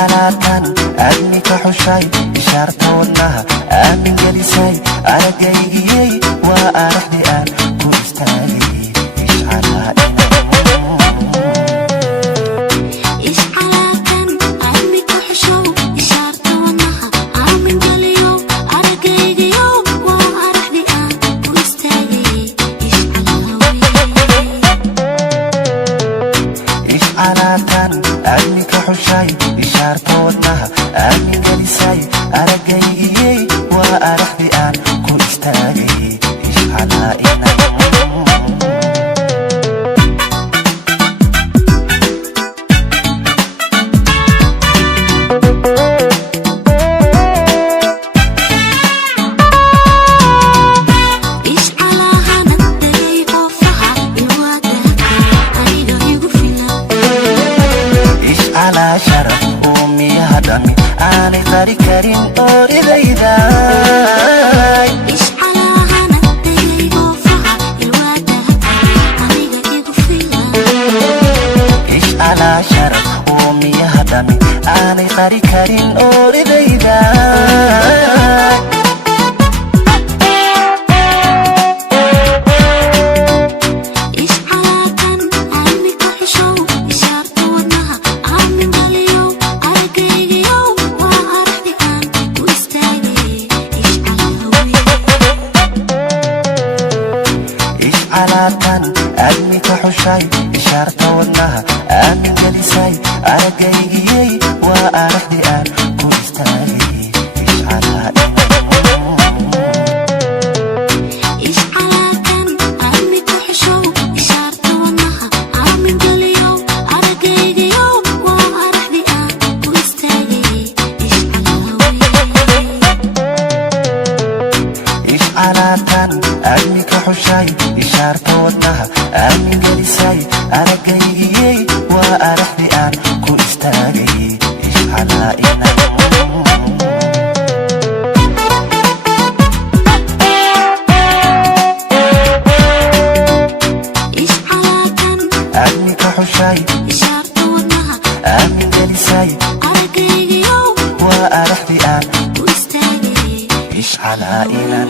ishcalaatan aadmi ka xushay ishaarta wadnaha aamin gelisay aragaygiyey waa araxdi aan ku istaagay aadmi ka xushay ishaarta wadnaha aamin gelisay aragaygiyey waa araxdi aan ku istaagay ishcalaa'ina sharaf uumiyaha dhami aanay qari karin oridayday ishcalaa sharaf uumiyaha dhami aanay qari karin oridayday aadmi ka xushay ishaarta wadnaha aamin gelisay aragaygiyey waa araxdi aan ku istaagay ishcalaatan aadmi ka xushay ishaarta wadnaha aamin gelisay aragaygiyey waa araxdi aan ku istaagay ishcalaa'ina aadmi ka xushay ishaarta wadnaha aamin gelisay aragaygiyey waa araxdi aan ku istaagay ishcalaa'ina